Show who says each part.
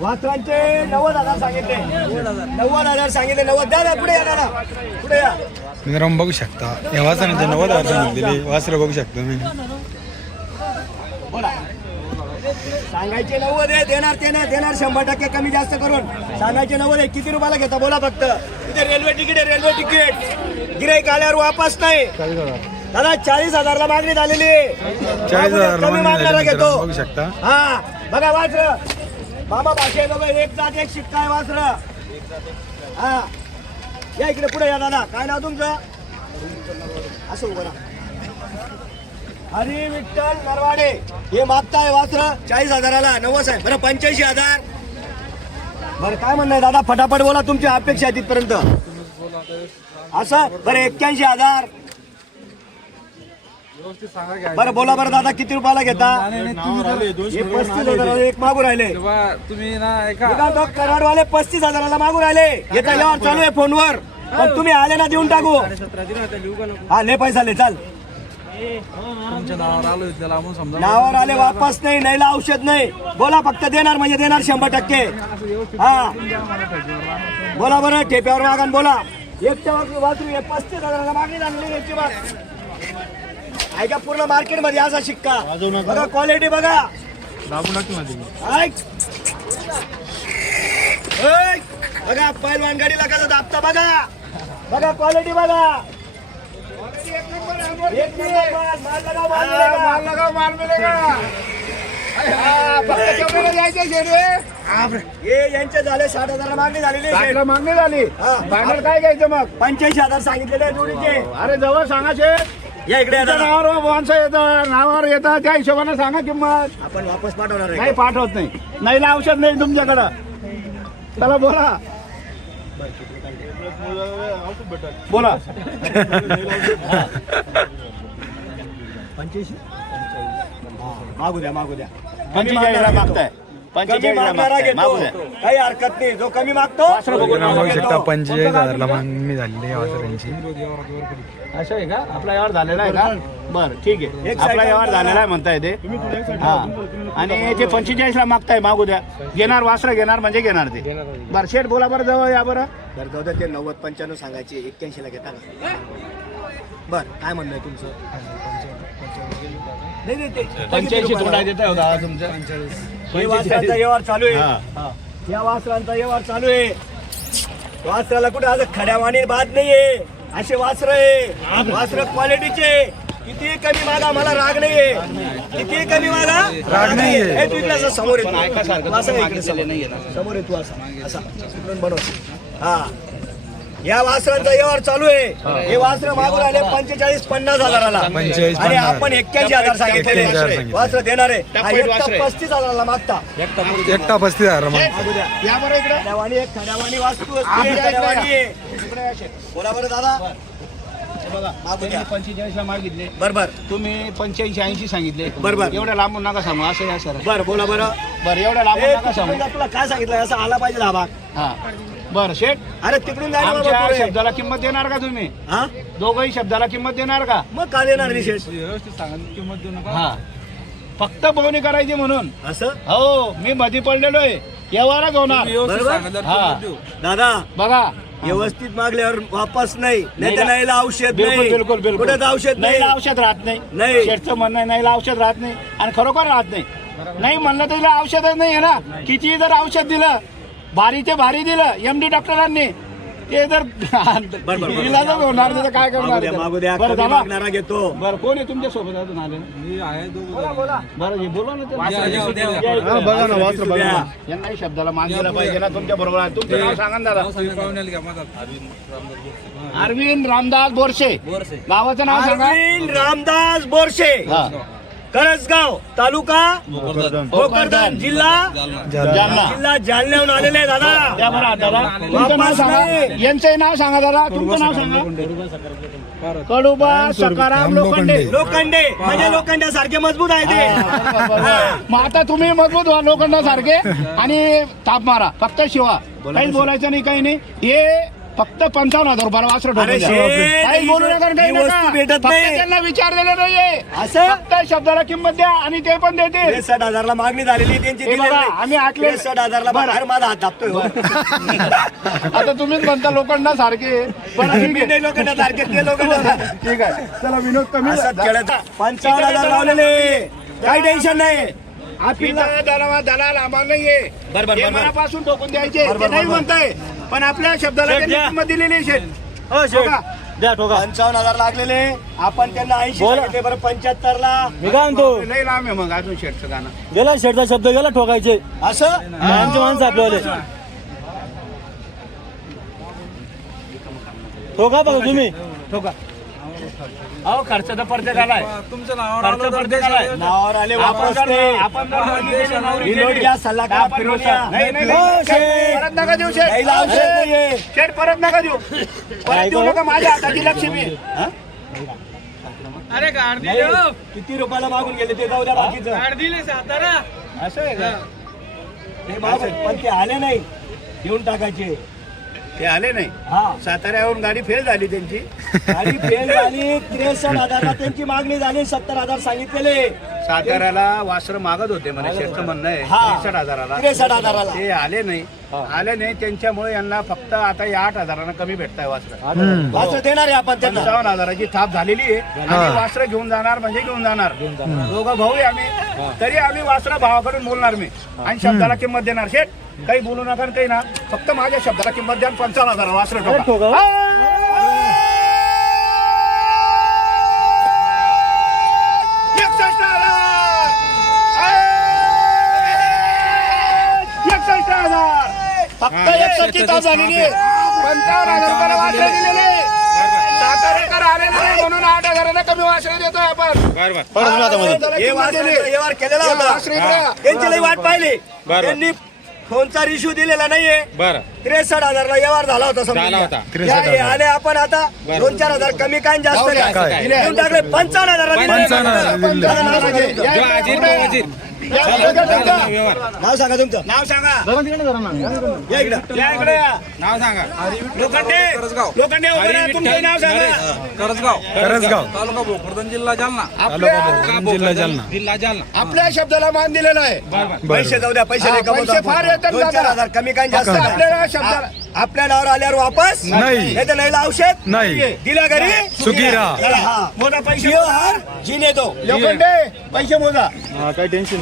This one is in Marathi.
Speaker 1: वासरांचे नव्वद हजार सांगितले. नव्वद हजार सांगितले. नव्वद द्या ना पुढे या दादा. पुढे या.
Speaker 2: मित्रांनो बघू शकता. या वासरांचे नव्वद हजार सांगितलेले. वासरं बघू शकता मी.
Speaker 1: बोला. सांगायचे नव्वद आहे देणार ते ना देणार शंभर टक्के कमी जास्त करून. सांगायचे नव्वद आहे किती रुपयाला घेता? बोला फक्त. इथे रेल्वे तिकीट आहे रेल्वे तिकीट. गिराईक आल्यावर वापस नाही. दादा चाळीस हजारला मागणी झालेली आहे. कमी मागणारा घेतो.
Speaker 2: बघू शकता.
Speaker 1: हा बघा वासर. बाबा भाषे लोक एक जात एक शिक्का आहे वासर. हा. या इकडे पुढे या दादा. काय नाव तुमचं? असं उभं राहा. हरी विठ्ठल नरवाडे. हे मागताय वासर. चाळीस हजाराला. नवस आहे बरं पंच्याऐंशी हजार. बरं काय म्हणणं दादा? फटाफट बोला तुमची अपेक्षा आहे तिथपर्यंत. असं? बरं एक्क्याऐंशी हजार. बरं बोला बरं दादा किती रुपयाला घेता? हे पस्तीस हजाराला एक मागू राहिले.
Speaker 3: तुम्ही
Speaker 1: कराडवाले पस्तीस हजाराला मागू राहिले. येता यावर चालू आहे फोनवर. पण तुम्ही आले ना देऊन टाकू. हा ले पैसा ले चाल.
Speaker 3: तुमच्या नावावर आलो त्याला आपण समजा.
Speaker 1: नावावर आले वापस नाही नाहीला औषध नाही. बोला फक्त देणार म्हणजे देणार शंभर टक्के. हा. बोला बरं ठेप्यावर मागा न बोला. एकट्या वासरू हे पस्तीस हजाराला मागणी याची बात. ऐका पूर्ण मार्केटमध्ये असा शिक्का. बघा क्वालिटी बघा. ऐक. ऐक. बघा पैलवान गाडीला कसं दाबता बघा. बघा क्वालिटी बघा. माल, लगाव, माल
Speaker 4: फक्त
Speaker 1: हे यांचे झाले साठ हजार मागणी झालेली आहे,
Speaker 4: मागणी झाली.
Speaker 1: हा.
Speaker 4: फायनल काय घ्यायचं मग?
Speaker 1: पंच्याऐंशी हजार सांगितलेले आहे जोडीचे.
Speaker 4: अरे जवळ सांगा शेठ
Speaker 1: या इकडे या
Speaker 4: तुमच्या. नावावर माणसं येतात नावावर येतात त्या हिशोबाने सांगा किंमत.
Speaker 1: आपण वापस पाठवणार आहे.
Speaker 4: नाही पाठवत नाही नाही औषध नाही तुमच्याकडं. चला बोला. बोला.
Speaker 1: पंच्याऐंशी? मागू द्या मागू द्या.
Speaker 4: पंचेचाळीसला मागताय.
Speaker 1: कमी
Speaker 4: पंचेचाळीसला
Speaker 1: मागणारा
Speaker 4: मागताय. मागू द्या
Speaker 1: घेतो काही हरकत नाही. जो कमी मागतो
Speaker 2: बघू शकता
Speaker 1: घेतो.
Speaker 2: पंचेचाळीस हजारला मागणी झालेली आहे वासरांची.
Speaker 4: असं आहे का? आपला व्यवहार झालेला आहे का? बरं ठीक आहे.
Speaker 1: एक
Speaker 4: आपला व्यवहार
Speaker 1: ला
Speaker 4: झालेला आहे म्हणताय ते. हा. आणि ते पंचेचाळीसला मागताय मागू द्या. घेणार वासरं घेणार म्हणजे घेणार ते. बरं शेठ बोला बरं जवळ या बरं.
Speaker 1: बरं जाऊ द्या ते नव्वद पंच्याण्णव सांगायचे एक्क्याऐंशी ला घेता का? बर काय म्हणणं आहे तुमचं? नाही नाही ते
Speaker 4: पंच्याऐंशी थोडा देता हो दादा तुमचं.
Speaker 1: हे वासरांचा व्यवहार चालू आहे.
Speaker 4: हा.
Speaker 1: हा. या वासरांचा व्यवहार चालू आहे. वासराला कुठे आज खड्यावाणी बाद नाहीये. असे वासर आहे. वासर क्वालिटीचे किती कमी मागा मला राग नाहीये. किती कमी मागा राग
Speaker 2: नाहीये.
Speaker 1: हे तू इकडे समोर येतो. समोर. समोर येतो असा. बनव. हा. या वासरांचा व्यवहार चालू आहे. हे. वासर मागून आले पंचेचाळीस पन्नास हजाराला.
Speaker 2: 45,
Speaker 1: आणि
Speaker 2: 50.
Speaker 1: आपण एक्क्याऐंशी हजार सांगितलेले
Speaker 2: सांगितले.
Speaker 1: वासर देणार आहे. हा,
Speaker 4: टप्पा
Speaker 1: एकटा
Speaker 4: वासर आहे.
Speaker 1: पस्तीस हजाराला मागता.
Speaker 2: एकटा पस्तीस हजार मग.
Speaker 4: या बरं इकडे.
Speaker 1: खड्यावाणी एक खड्यावाणी वास्तू असते,
Speaker 4: आम्ही ऐकलं
Speaker 1: खड्यावाणी आहे.
Speaker 4: इकडे या शेठ.
Speaker 1: बोला बरं दादा. मागू द्या.
Speaker 4: मागितले.
Speaker 1: बर बर.
Speaker 4: तुम्ही पंच्याऐंशी ऐंशी सांगितले.
Speaker 1: बरोबर.
Speaker 4: एवढ्या लांबून नका सांगू असं या सर
Speaker 1: बर बोला बरं.
Speaker 4: बरं एवढ्या
Speaker 1: ए,
Speaker 4: लांबून नका सांगू.
Speaker 1: तुला काय सांगितलं? असं आला पाहिजे हा भाग.
Speaker 4: हा. बरं शेठ.
Speaker 1: अरे तिकडून जायला बाबा
Speaker 4: आमच्या
Speaker 1: पुढे.
Speaker 4: शब्दाला किंमत देणार का तुम्ही?
Speaker 1: हा?
Speaker 4: दोघही शब्दाला किंमत देणार का?
Speaker 1: मग का देणार विशेष
Speaker 3: व्यवस्थित सांगा किंमत देऊ नका.
Speaker 4: हा. फक्त बोवणी करायची म्हणून.
Speaker 1: असं?
Speaker 4: हो मी मध्ये पडलेलो आहे व्यवहारच होणार
Speaker 3: व्यवस्थित
Speaker 1: बरोबर?
Speaker 3: सांगितलं
Speaker 4: हा.
Speaker 3: किंमत देऊ.
Speaker 1: दादा
Speaker 4: बघा.
Speaker 1: व्यवस्थित मागल्यावर वापस नाही नाही तर
Speaker 4: नाही.
Speaker 1: नाहीला औषध
Speaker 4: बिलकुल
Speaker 1: नाही.
Speaker 4: बिलकुल बिलकुल.
Speaker 1: कुठेच औषध
Speaker 4: नाही
Speaker 1: नाही.
Speaker 4: औषध राहत नाही.
Speaker 1: नाही.
Speaker 4: शेठचं म्हणणं आहे, नाही औषध राहत नाही. आणि खरोखर राहत नाही. नाही म्हणलं तर तिला औषधच नाही आहे ना. किती जर औषध दिलं भारीचे भारी दिलं एम डी डॉक्टरांनी. ते जर होणार नाही तर काय करणार बरं
Speaker 1: मागणारा घेतो.
Speaker 4: बरं कोण आहे तुमच्यासोबत अजून आले?
Speaker 3: मी आहे दोघं
Speaker 4: बरं हे बोला ना ते.
Speaker 2: बघा ना वासर बघा.
Speaker 4: यांनाही शब्दाला मान दिला पाहिजे ना तुमच्या बरोबर आहे. तुमचं नाव सांगा ना दादा
Speaker 3: अरविंद रामदास
Speaker 4: बोरशे.
Speaker 3: बोरसे
Speaker 4: गावाचं नाव सांगा.
Speaker 1: अरविंद रामदास बोरशे. करसगाव तालुका
Speaker 3: भोकरदन
Speaker 1: जिल्हा
Speaker 3: जालना.
Speaker 1: जिल्हा जालन्याहून आलेले आहे दादा.
Speaker 4: तुमचं नाव
Speaker 1: वापस
Speaker 4: सांगा.
Speaker 1: नाही.
Speaker 4: यांचंही नाव सांगा दादा तुमचं नाव सांगा. कडुबा सकाराम लोखंडे.
Speaker 1: लोखंडे. म्हणजे लोखंडासारखे मजबूत आहे ते. हा.
Speaker 4: मग आता तुम्ही मजबूत व्हा लोखंडासारखे आणि ताप मारा. फक्त शिवा. काहीच बोलायचं नाही काही नाही. हे फक्त पंचावन्न हजार रुपयाला वासर
Speaker 1: अरे
Speaker 4: ठोकून द्या.
Speaker 1: शेठ,
Speaker 4: काही बोलू नका आणि काही
Speaker 1: ही वस्तू
Speaker 4: नका.
Speaker 1: भेटत
Speaker 4: फक्त
Speaker 1: नाही.
Speaker 4: त्यांना विचारलेलं नाहीये.
Speaker 1: असं?
Speaker 4: फक्त शब्दाला किंमत द्या आणि ते पण देतील.
Speaker 1: त्रेसष्ट हजारला मागणी झालेली त्यांची
Speaker 4: हे बघा, आम्ही आखले-
Speaker 1: त्रेसष्ट हजारला बाहेर माझा हात दाबतोय हो.
Speaker 4: आता तुम्हीच म्हणता लोखंडा सारखे. पण ठीक
Speaker 1: मी
Speaker 4: आहे.
Speaker 1: नाही लोखंडासारखे ते लोखंड
Speaker 4: ठीक आहे. चला विनोद कमी
Speaker 1: खेळत पंचावन्न हजार लावलेले. काही टेन्शन नाही. आपल्याला
Speaker 4: दलाल दलाल आम्हाला नाहीये.
Speaker 1: बर, बर,
Speaker 4: हे
Speaker 1: बर, बर.
Speaker 4: मनापासून टोकून द्यायचे.
Speaker 1: बर,
Speaker 4: ते
Speaker 1: बर,
Speaker 4: नाही
Speaker 1: बर, बर.
Speaker 4: म्हणताय. पण आपल्या शब्दाला त्यांनी
Speaker 1: द्या.
Speaker 4: किंमत दिलेली आहे शेठ.
Speaker 1: हो शेठ.
Speaker 4: बघा.
Speaker 1: द्या ठोका. पंचावन्न हजार लागलेले. आपण त्यांना ऐंशी सांगितले बरं पंच्याहत्तर ला
Speaker 5: मी काय म्हणतो
Speaker 4: लई लांब आहे मग अजून शेठचं गाणं.
Speaker 5: गेला शेडचा शब्द गेला ठोकायचे.
Speaker 1: असं?
Speaker 5: आमचे माणसं आपल्यावाले. ठोका बघा तुम्ही.
Speaker 4: अहो खर्च तर प्रत्येकाला आहे.
Speaker 3: तुमच्या नावावर
Speaker 4: खर्च.
Speaker 1: नावावर आले
Speaker 4: आपण
Speaker 1: वापस
Speaker 4: जर
Speaker 1: ते.
Speaker 4: आपण जर मागणी केली, नवरी
Speaker 1: विनोद
Speaker 4: केली,
Speaker 1: घ्या, सल्लागार
Speaker 4: तर आपण
Speaker 1: फिरवून
Speaker 4: बसा.
Speaker 1: या.
Speaker 4: नाही नाही नाही.
Speaker 1: शेठ.
Speaker 4: परत नका देऊ शेठ.
Speaker 1: काही औषध नाहीये.
Speaker 4: शेठ परत नका देऊ. परत देऊ नका माझ्या हाताची लक्ष्मी. हा?
Speaker 1: नाही, किती रुपयाला मागून गेले ते जाऊ द्या बाकीचं.
Speaker 4: असं आहे का?
Speaker 1: ते मागून, पण ते आले नाही. घेऊन टाकायचे.
Speaker 4: ते आले नाही.
Speaker 1: हा.
Speaker 4: साताऱ्यावरून गाडी फेल झाली त्यांची.
Speaker 1: गाडी फेल झाली त्रेसष्ट हजारला त्यांची मागणी झाली सत्तर हजार सांगितलेले.
Speaker 4: साताऱ्याला वासर मागत होते म्हणे शेठचं म्हणणं आहे
Speaker 1: हा.
Speaker 4: त्रेसष्ट हजाराला.
Speaker 1: त्रेसष्ट हजाराला.
Speaker 4: ते आले नाही. आले नाही त्यांच्यामुळे यांना फक्त आता या आठ हजारांना कमी भेटताय वासर.
Speaker 1: वासर देणार आहे आपण त्यांना.
Speaker 4: पंचावन्न हजाराची थाप झालेली आहे. आणि वासरं घेऊन जाणार म्हणजे घेऊन जाणार. दोघं भाऊ आहे आम्ही. तरी आम्ही वासरं भावाकडून बोलणार मी. आणि शब्दाला किंमत देणार. शेठ काही बोलू नका आणि काही ना. फक्त माझ्या शब्दाला किंमत द्या पंचावन्न हजार वासरं. ठोका एकसष्ट हजार! एकसष्ट हजार! फक्त एकसष्ट तास झालेली आहे. पंचावन्न हजार रुपयाला दिलेले सातारेकर आले नाही म्हणून आठ कमी देतोय आपण.
Speaker 1: केलेला
Speaker 4: हे.
Speaker 1: होता. त्यांची लई वाट पाहिली. त्यांनी फोनचा रिश्यू दिलेला नाहीये. त्रेसष्ट हजारला व्यवहार झाला होता या- हे आले आपण आता दोन चार हजार कमी काय आणि जास्त काय?
Speaker 2: काय?
Speaker 1: देऊन टाकले. पंचावन्न हजार
Speaker 2: पंचावन्न हजार.
Speaker 1: नाव सांगा तुमचं. नाव सांगा. या इकडं.
Speaker 4: या इकडे या.
Speaker 3: नाव सांगा.
Speaker 4: लोखंडे. लोखंडे उभे राहा. तुमचं नाव सांगा.
Speaker 3: करसगाव
Speaker 2: करसगाव
Speaker 3: तालुका भोकरदन जिल्हा जालना.
Speaker 4: आपल्या
Speaker 2: तालुका जिल्हा जालना.
Speaker 3: जिल्हा जालना.
Speaker 4: आपल्या शब्दाला मान दिलेला आहे.
Speaker 1: पैसे जाऊ द्या पैसे
Speaker 4: हा,
Speaker 1: नाही कमवतो
Speaker 4: पैसे
Speaker 1: आपण.
Speaker 4: फार येतात
Speaker 1: दोन चार
Speaker 4: दादा.
Speaker 1: हजार कमी काय जास्त
Speaker 4: फक्त
Speaker 1: काय.
Speaker 4: आपल्याला शब्दाला
Speaker 1: आपल्या नावावर आल्यावर वापस
Speaker 2: नाही.
Speaker 1: नाही. तर नाही औषध
Speaker 2: नाही.
Speaker 1: दिला घरी
Speaker 2: सुखी राहा.
Speaker 1: चला, हा.
Speaker 4: मोठा पैसे.
Speaker 1: हार जिने तो
Speaker 4: लोखंडे पैसे मोजा.
Speaker 2: काही टेन्शन